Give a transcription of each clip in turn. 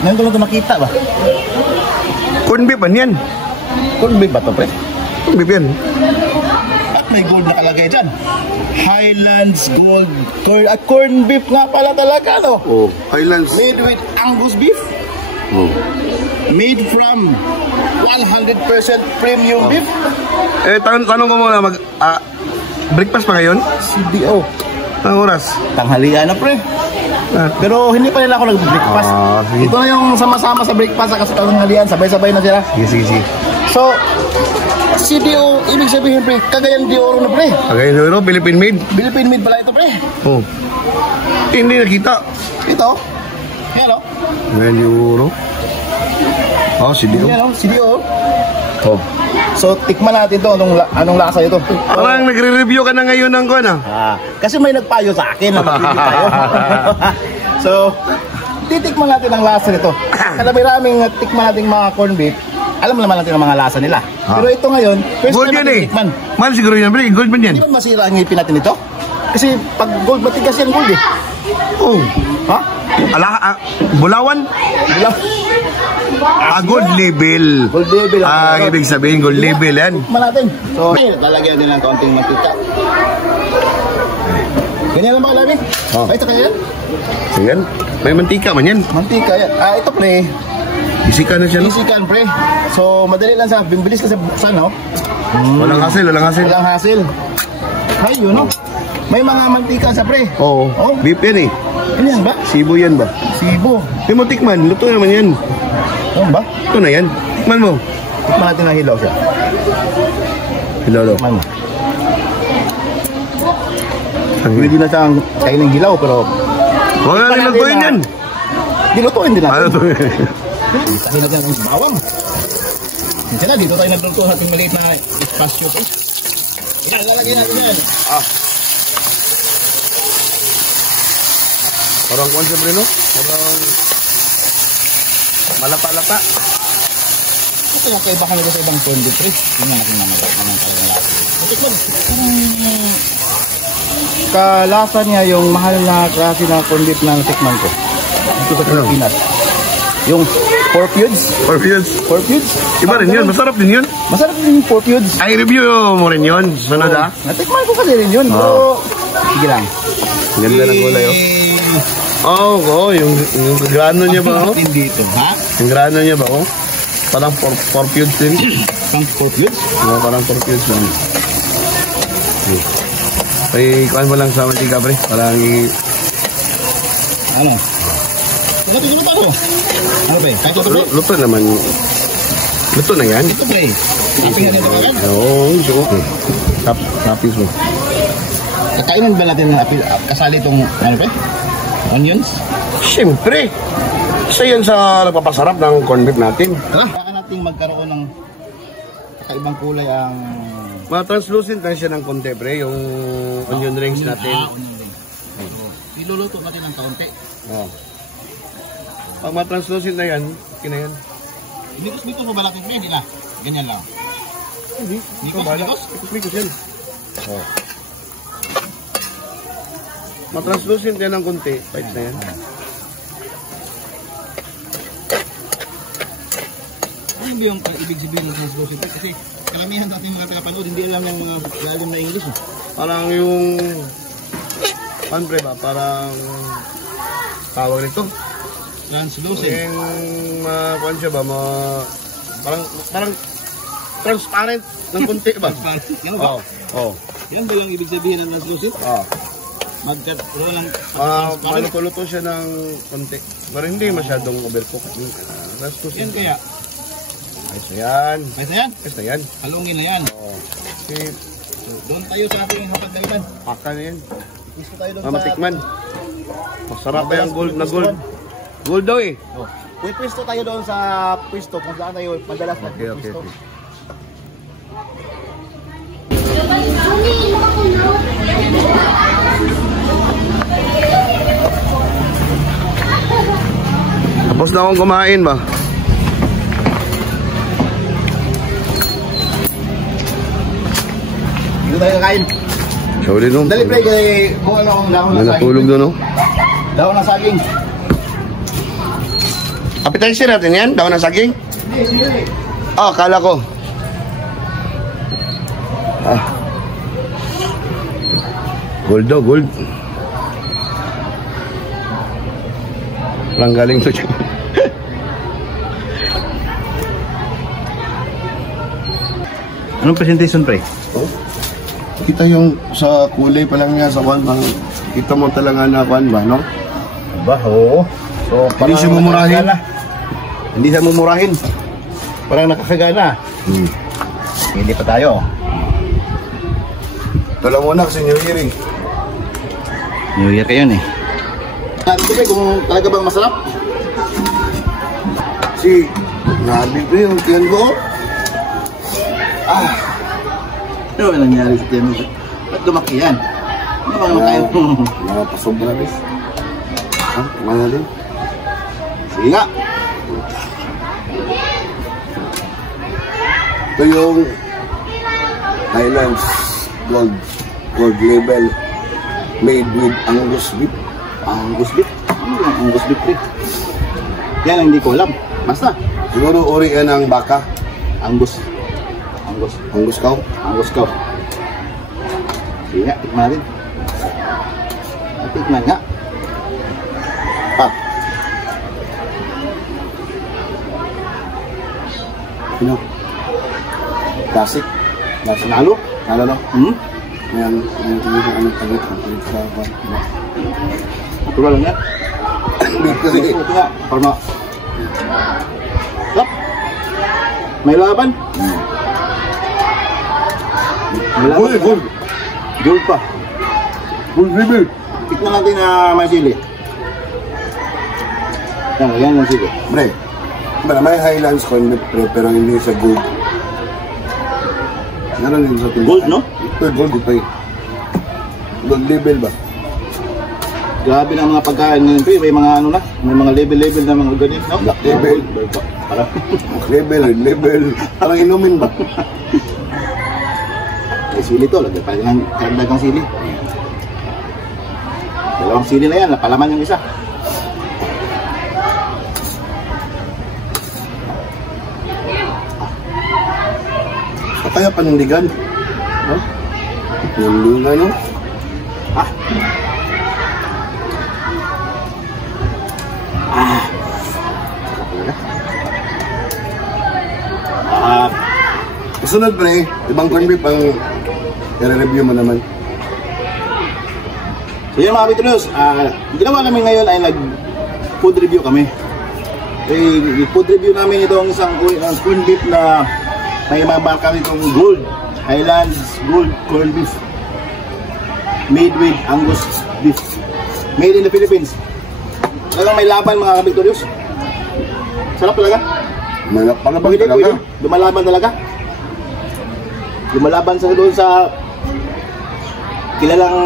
Ngayon ko lang ito makita ba? Corn beef ba yan? Corn beef ba ito, pre? Corn beef yan. At may gold nakalagay dyan. Highlands Gold corn beef nga pala talaga, no? Oh, Highlands. Made with Angus beef. Oh. Made from 100% premium beef. Tanong ko muna, breakfast pa ngayon? CDO. Anong oras? Tanghalian na, pre. Pero hindi pa nila ako nag-breakfast. Ito na yung sama-sama sa breakfast at tanghalian. Sabay-sabay na sila. Sige. So, CDO, ibig sabihin, pre, Cagayan de Oro na, pre. Cagayan de Oro, Philippine made? Philippine made pala ito, pre. Oh. Hindi nakita. Ito. Yan, o. Cagayan de Oro. Oh, CDO. Yan, o. CDO. Oh. So, tikman natin ito. Anong lasa ito? Parang nagre-review ka na ngayon ng kuwan, kasi may nagpayo sa akin na mag-review tayo. So, titikman natin ang lasa nito. Kalabiraming tikman natin mga corn beef. Alam naman natin ang mga lasa nila. Pero ito ngayon, first gold time natin tikman. Man siguro yan, pre. Gold man yan. Hindi ba masira ang ngipin natin ito? Kasi pag gold, matigas yan gold eh. Oh. Ha? Bulawan? Gold label. Gold label. Ibig sabihin, gold label yan. Tikman natin. So, lalagyan din ng kaunting mantika. Ganyan lang ba kalabi? Ay, ito kaya yan? Yan. May mantika man yan. Mantika yan. Ito pre. Isikan na siya, no? Isikan, pre. So, madali lang sa, bimbilis kasi buksan, no? Walang hassle. Walang hassle. Ay, yun, no? May mga mantika sa, pre. Oo. Beef yan, eh. Ano yan ba? Sibo yan ba? Sibo. Hindi mo tikman. Luto naman yan. Ano ba? Ito na yan. Tikman mo. Tikman natin na hilaw siya. Hilaw. Tikman mo. Pwede na siyang kainin hilaw, pero... Huwag na nilutuin yan. Dilutuin din natin. Ano ito? Kasi natin ang bawang. Kasi na, dito tayo nagluto sa ating maliit na espasyo. Ilalagay natin yan. Parang kuwan siya, Breno? Parang malata-lata. Ito yung kaibahan nito sa ibang corn beef, pre. Tingnan natin mamaya. Anong talagang lasa. Kalasa niya yung mahal na klase na corn beef na tikman ko. Dito sa Pilipinas. Yung pork feuds. Iba rin yun. Masarap din yun. Masarap din yung pork feuds. Ay, review mo rin yun. Sunod, Natikman ko kasi rin yun. Pero, sige lang. Ganda ng gulay, yung grano niya ba, Dito, ha? Yung grano niya ba, Parang pork feuds din. Parang pork feuds? Parang pork feuds lang. Ay, kuhan mo lang sa mantika, pre. Parang Ano? Ano ba ito? Ano ba? Luto naman. Luto na yan. Ito, pre. Tapos na ito agad? Oo, okay. Tapos mo. Kakainin ba natin kasali itong, ano ba? Onions? Siyempre. Isa yan sa nagpapasarap ng corn beef natin. Baka natin magkaroon ng kakaibang kulay ang... Ma-translucent lang siya ng konti, pre. Yung onion rings natin. Onion rings. Iluluto natin ng kaunti. Pag ma-translucent na yan, okay na yan. Mikos-mikos mo ba natin, pre? Hindi na. Ganyan lang. Mikos yan. Ma-translucent yan ng konti. Pahit na yan. Ano ba yung ibig sabihin ng translucent? Kasi karamihan natin mga pinapanood, hindi alam yung mga lalim na English. Parang yung... Ano, pre ba? Parang... Tawag nito. Translucent. Yung... Kuhan siya ba? Parang... Transparent ng konti ba? Transparent? Ano ba? Oo. Yan ba yung ibig sabihin ng translucent? Magkaroon lang maluluto siya ng konti. Pero hindi masyadong overcook. Yan kaya? Ayos na yan. Ayos na yan? Halungin na yan. Doon tayo sa ating hapagdalitan. Paka na yan. Gusto tayo doon sa... Matikman. Masarap pa yung gold na gold. Gold daw eh. May pwesto tayo doon sa pwesto kung saan tayo madalas na pwesto. Okay. Tapos na akong kumain ba? Dito tayo kakain. Sorry no. Dali pre, kay kung ano akong dahon na saging. Natulog doon no? Dahon na saging. Appetizer natin yan? Daon ng saging? Oh, akala ko. Gold daw, gold. Parang galing to dyan. Anong presentation, pre? Oh? Kita yung sa kulay pa lang niya sa kwan bang kita mo talaga na kwan ba, no? Ba, oo. So, Hindi siya mumurahin. Hindi siya mumurahin. Parang nakakagana. Hindi pa tayo. Ito lang muna kasi New Year eh. New Year kayo eh. Ito ba kung talaga bang masarap? Si, nabi ko yung tiyan ko. Ano ba nangyari sa tiyan mo? Ba't lumaki yan? Ano bang nakain mo? Nakapasobra rin. Kumana din. Sige nga. Ito yung Highlands Gold label made with Angus beef. Angus beef? Ano yung Angus beef, pre? Yan ang hindi ko alam. Basta. Siguro uri yan ang baka. Angus cow. Angus cow. Sige nga, tikman natin. Tikman nga. Ano? Classic. Nalo? Nalo no? Yan, yung tagit. Natural lang yan. Sige. Ito nga, parma. Stop. May laban? May laban. Gold. Gold pa. Gold label. Tikman natin na may sili. Yan yung sili. Bre, may Highlands corn beef pre, pero hindi sa gold. Meron din sa tindahan. Gold, no? Gold ito eh. Gold label ba? Grabe na mga pagkain ngayon, pre. May mga ano na, may mga label na mga ganyan, no? Black label. Parang label. Parang inumin ba? may sili to, lagyan pa rin ng karagdagang sili. Dalawang sili na yan, napalaman yung isa. Kaya panindigan. No? Panindigan, no? Kasunod pre, ibang corn beef ang i-review mo naman. So yun mga Bitronos, ginawa namin ngayon ay nag-food review kami. Food review namin itong isang corn beef na may mamarka nitong gold, Highlands Gold corn beef. Made with Angus beef. Made in the Philippines. Talagang may laban mga Bitronos. Sarap talaga. Pwede. Lumalaban talaga. Lumalaban sa doon sa kilalang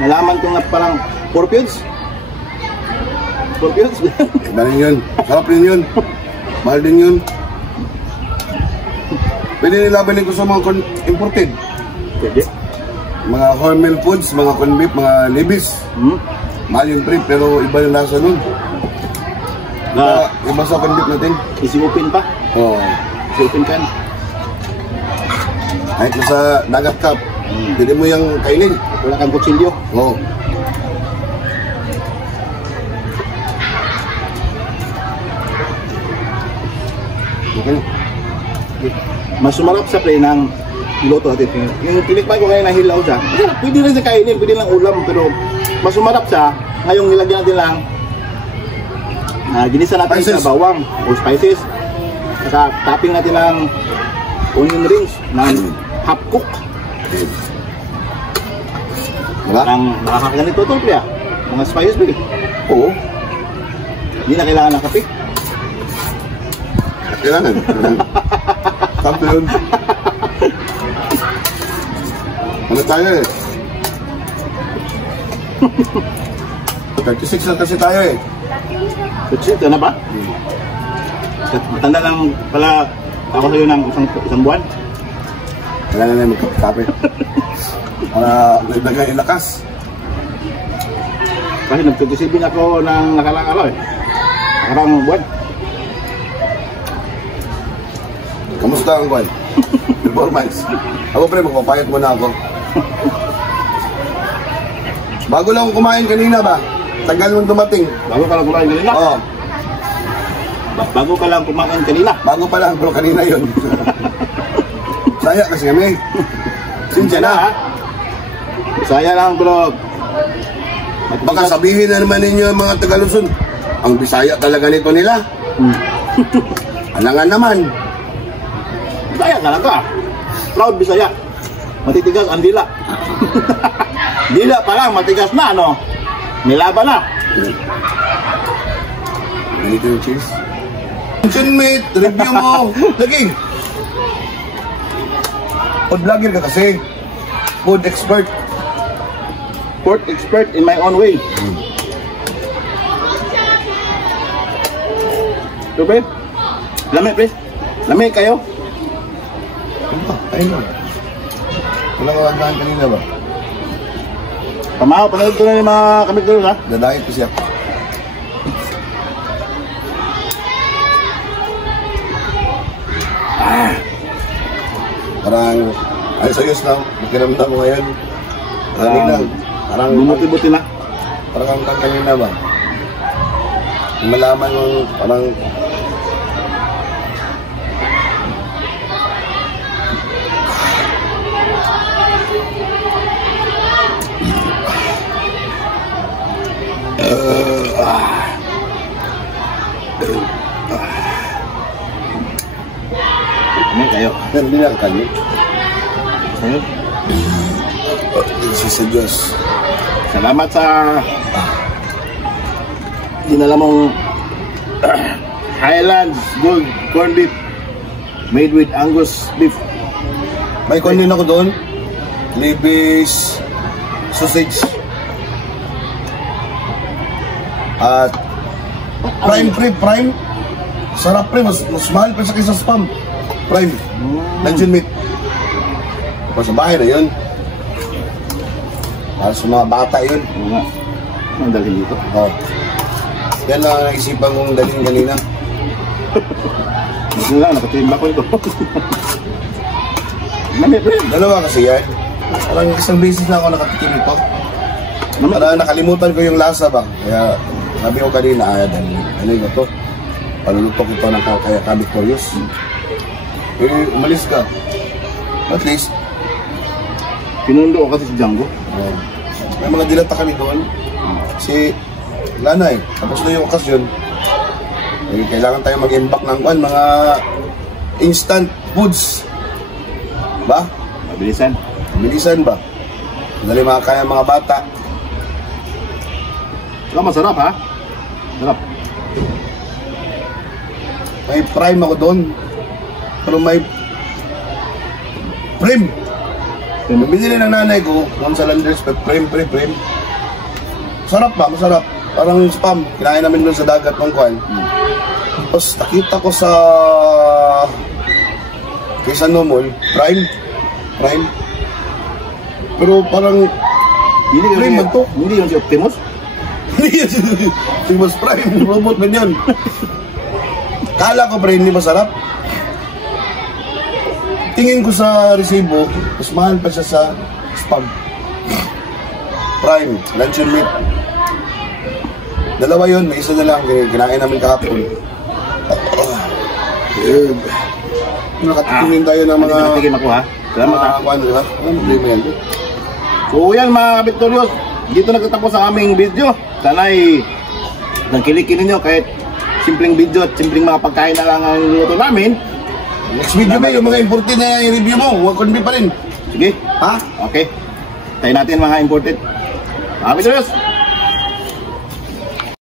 nalaman ko nga parang Porpions. Dali yun. Sarap din yun. Mahal din yun. Pwede nilabanin ko sa mga imported. Pwede. Mga Hormel Foods, mga corn beef, mga Libis. Mahal yung trip pero iba yung lasa nun. Iba sa corn beef natin. Isi-open pa. Oo. Isi-open ka. Kahit nasa dagat ka, pwede mo yung kainin. Wala kang kutsilyo. Oo. Okay. Mas sumarap sa pre ng luto natin. Yung tinikman ko ngayon na hilaw siya, pwede rin sa kainin, pwede lang ulam, pero mas sumarap siya. Ngayong nilagyan natin lang ginisa natin spices. Sa bawang o spices. Saka topping natin ng onion rings ng half cook. Diba? Ang nakakaganito ito, pre. Mga spices, pre. Oo. Hindi na kailangan ng kape. Kailangan. Sample yun. Ano tayo eh? 36 na kasi tayo eh. Kutsit, na ba? Matanda lang pala ako sa'yo ng isang buwan. Kailangan na magkape. Para nagdagang ilakas. Kasi nag-27 ako ng nakalang araw eh. Karang buwan. Kamusta ang kwan? Performance. Ako pre, magpapayat mo na ako. Bago lang ako kumain kanina ba? Tagal mong dumating. Bago ka lang kumain kanina? Oo. Bago ka lang kumain kanina? Bago pa lang, bro, kanina yun. Saya kasi kami. Sinsya na. Saya lang, bro. Baka sabihin na naman ninyo mga Taga-Luzon, ang Bisaya talaga nito nila. Alangan naman. Bisaya talaga. Proud Bisaya. Matitigas ang dila. Dila pa lang, matigas na, ano? Nilaban na. Ganito yung cheese. Mate, review mo. Lagi. Food vlogger ka kasi. Food expert. Food expert in my own way. So, pre? Lamig, pre? Lamig kayo? Ayun na. Walang kawandahan kanina ba? Pamahaw, panood ko na yung mga kamig doon, ha? Dadayit ko siya. Parang ayos-ayos na. Makiramdam mo ngayon. Lamig na. Parang bumuti-buti na. Parang ang kanina ba? Malaman mo parang Lamig kayo. hindi na kanyo. Kayo? This is a Diyos. Salamat sa dinala mong Highlands Gold Corned Beef made with Angus beef. May kon din ako doon. Libis, sausage. At prime. Sarap pre, mas mahal pa sa kaysa spam. Prime. Luncheon meat. Tapos sa bahay na yun. Para sa mga bata yun. Oo nga. Ang dalhin dito. Oh. Yan lang ang naisipan kong dalhin kanina. Buti lang, nakatimba ko ito. Lamig, pre. Dalawa kasi yan. Parang isang beses na ako nakatikim ito. Parang nakalimutan ko yung lasa ba. Kaya sabi ko kanina, ano yun ito? Palulutok ito ng kaya Victorious. Eh, umalis ka. At least, Pinundo ko kasi si Django. may mga dilata kami doon. Si Lanay, tapos na yung okasyon. Eh, kailangan tayo mag-imbak ng mga instant foods. Ba? Mabilisan. Bilisan ba? Dali makakaya mga bata. Ito masarap, ha? Sarap. May prime ako doon. Pero may prim. Binili ng nanay ko, once a Landers, prim. Sarap ba? Masarap. Parang spam. Kinain namin doon sa dagat ng kwan. Tapos nakita ko sa Quezon Mall, prime. Pero parang Hindi man to. Hindi yun si Optimus. Hindi yun si Boss Prime. Robot man yun. Kala ko pre, hindi masarap. Tingin ko sa resibo, mas mahal pa siya sa spam. Prime, luncheon meat. Dalawa yun, may isa na lang. Kinain namin kahapon. Nakatitingin tayo ng mga... Nakatikim ako, ha? Salamat, ha? Ano, di ba? Ano problema yan? So yan mga Victorious, dito nagtatapos ang aming video. Sana'y nagkilikin ninyo kahit simpleng video at simpleng mga pagkain na lang ang luto namin. Next video ba yung mga imported na i-review mo? Huwag kundi pa rin. Sige, Ha? okay. Tayo natin mga imported. Mga Victorious,